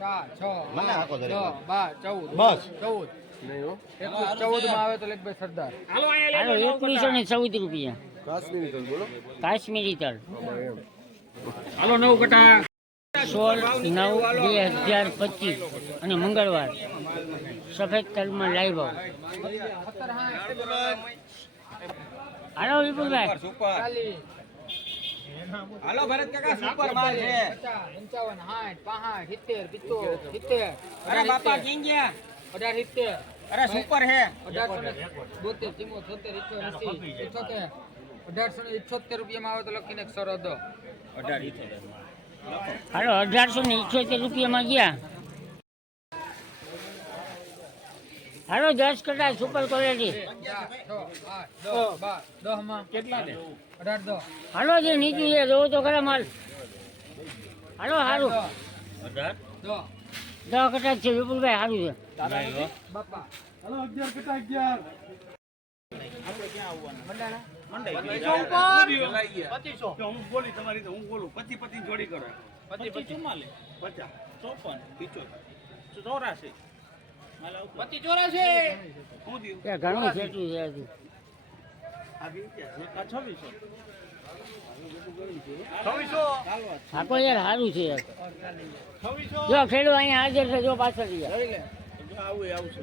4 6 મને આખો 10 ધરી 12 14 બસ 14 નહીં હો 14 માં આવે તો લખભાઈ સરદાર. હાલો 2114 રૂપિયા કાશ્મીરી તલ બોલો કાશ્મીરી તલ. એમ હાલો 9 કટા 16/9/2025 અને મંગળવાર સફેદ તલમાં લાઈવ આવ. હાલો વિપુલભાઈ હાલો ભરત કાકા સુપર માલ છે 55 60 65 70 75 અરે બાપા કેમ ગયા 18 70 અરે સુપર હે 1872 73 1878 રૂપિયામાં આવે તો લખીને 100 દો. હાલો 1878 રૂપિયામાં ગયા. હાલો 10 કટા સુપર ક્વોલિટી. 10 માં કેટલા ને 18 દો. હાલો જે નીચું છે જોવો તો ખરા માલ. હાલો સારું 18 દો 10 કટા છે વિપુલભાઈ સારું છે. બાપા હાલો 11 કટા 11 હું બોલી તમારી રીતે હું બોલું 25 જોડી કરો 25 44 50 54 75 84 હું દઉં ત્યાં ઘણું છેટું છે હજુ. આ 2600 આ કોઈ યાર સારું છે યાર. જો ખેડૂત અહીંયા હાજર છે જો પાછળ રહ્યા. જો આવું એ આવશે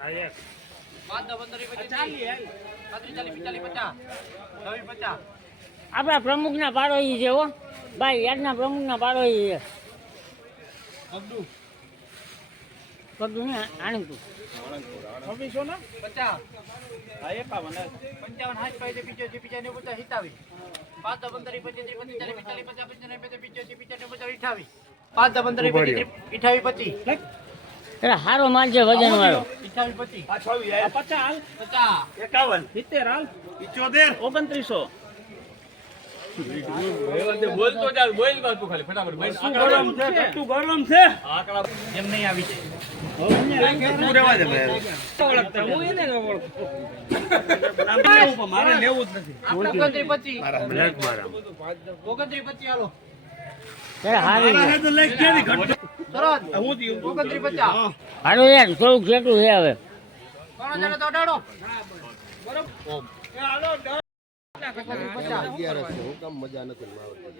હા યાર 5 10 15 20 આપણા પ્રમુખના પાડોશી છે હો ભાઈ, યાદના પ્રમુખના પાડોશી છે. પગડું ને આણંદપુર 2600 ના 50 હા 51 55 60 55 55 50 57 5 10 15 20 25 30 40 50 55 55 58 25 એટલે સારો માલ છે વજન વાળો. 28 25 આ 26 આ 50 51 70 2900 બોલતો ચાલ બોલ બાપુ ખાલી ફટાફટ બોલ શું ગરમ છે કેટલું ગરમ છે આકડા એમ નહીં આવી છે હું રેવા દે ઓળખતા હું એને ન ઓળખતો મારે લેવું જ નથી 29 25 મારા બ્લેક મારા 29 25 હાલો ત્યારે સારું છે. તો લઈ ક્યાંથી ઘટતો તરત હું દઉં 29 50 હારું યાર થોડુંક છેટું છે હવે. કોણ જાણે તો અડાડો બરોબર એ હાલો 11 છે હું કામ મજા નથી માવતી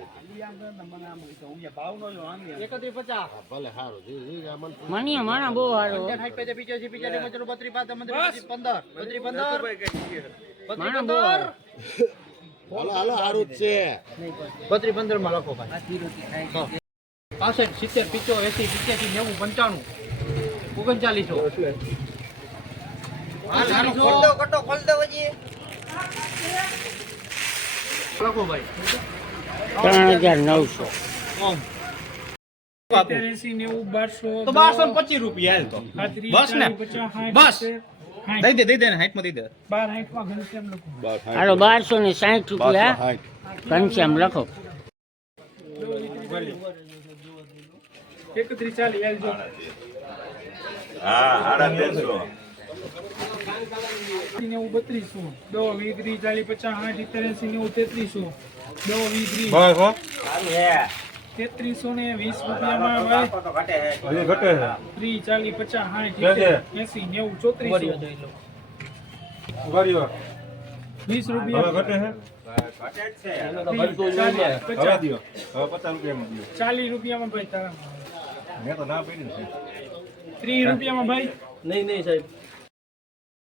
31 50 ભલે સારું જી આ મન મનીયો માણા બહુ સારો. 60 55 55 32 માણા બહુ સારો. હાલો હાલો સારું જ છે 32 15 માં લખો ભાઈ 65 70 85 90 85 90 39 લખો ભાઈ 3900. તો 1225 રૂપિયા હાલ તો બસ ને બસ દઈ દે ને હાઈટ માં દઈ દે હાલો 1260 રૂપિયા ઘનશ્યામ લખો. 3320 ને 20 રૂપિયામાં ભાઈ ઘટે 30 40 50 60 80 90 34 20 રૂપિયા ઘટે હે 40 રૂપિયામાં ભાઈ તારા મેં તો ના પડી છે 30 રૂપિયામાં ભાઈ નહીં સાહેબ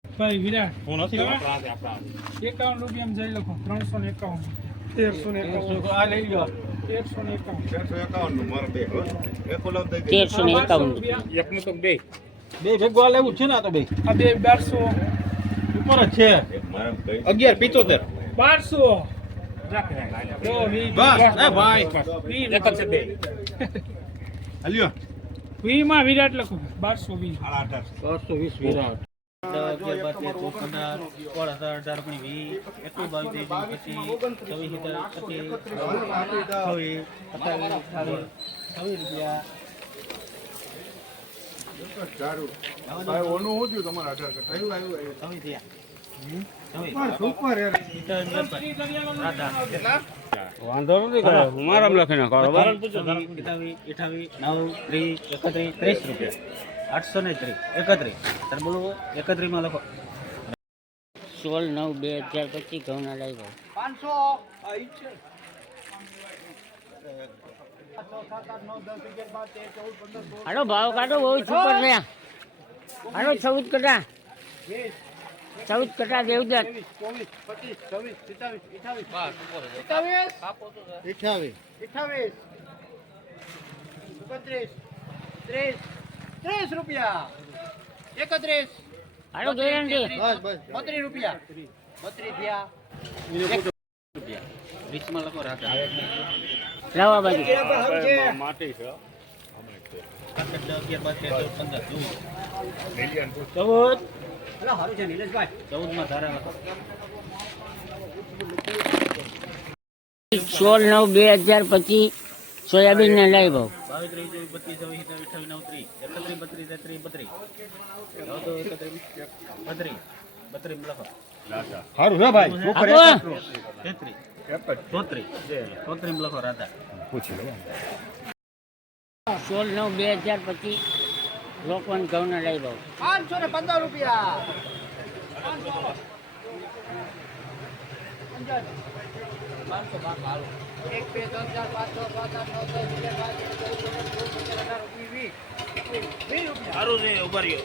ભાઈ વિરાટ હું નથી આપણા 51 રૂપિયામાં જઈ લખો 351 આ લઈ લો 1351 નું મારા બે હો એકોલો દઈ 1351. એકનું તો બે ભેગવા લેવું છે ને આ તો બે આ બે 1200 ઉપર જ છે 11 75 1200 બસ એ ભાઈ એક જ છે બે હાલ્યો વી માં વિરાટ લખો 1220 1220 વિરાટ 18 ઓનું હું થયું તમારા 18 કટા આવ્યું કેટલા વાંધો નથી કરે હું મારામ લખી નાખો ધારણ પૂછો 28 9 30 31 30 રૂપિયા 830 31 તાર બોલો 31 માં લખો 16/9/2025 ઘઉંના લાઈ ભાવ 500 હાલો ભાવ કાઢો બહુ સુપર છે હાલો 14 કટા 14 કટા દેવદત્ત 24 25 26 27 28 30 રૂપિયા 31 હાલો ગેરંટી 32 રૂપિયા 32 થયા 20 માં લખો રાજા લાવા બાજુ માટી છે 11 12 13 14 હાલો હારું છે નિલેશભાઈ 14 માં ધારા લખો 16/9/2025 સોયાબીન ના લાઈ ભાવ 22 23 24 25 28 29 30 31 32 લખો સારું છે ભાઈ આપો 33 33 લખો રાધા 16/9/2025 લોકવન ઘઉંના લાઈ ભાવ 515 રૂપિયા 1 2 3 4 5 6 7 8 9 10 11 12 13 14 15 16 17 18 19 20 સારું છે ઉભા રહ્યો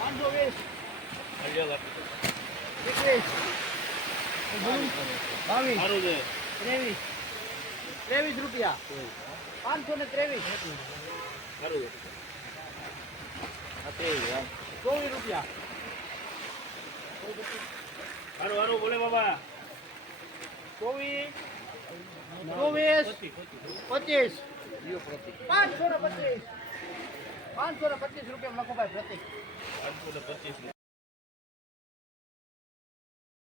520 સારું છે 23 રૂપિયા 523 સારું છે 24 રૂપિયા સારું બોલે બાબા 24 25 525 રૂપિયા લખો ભાઈ પ્રતિક 525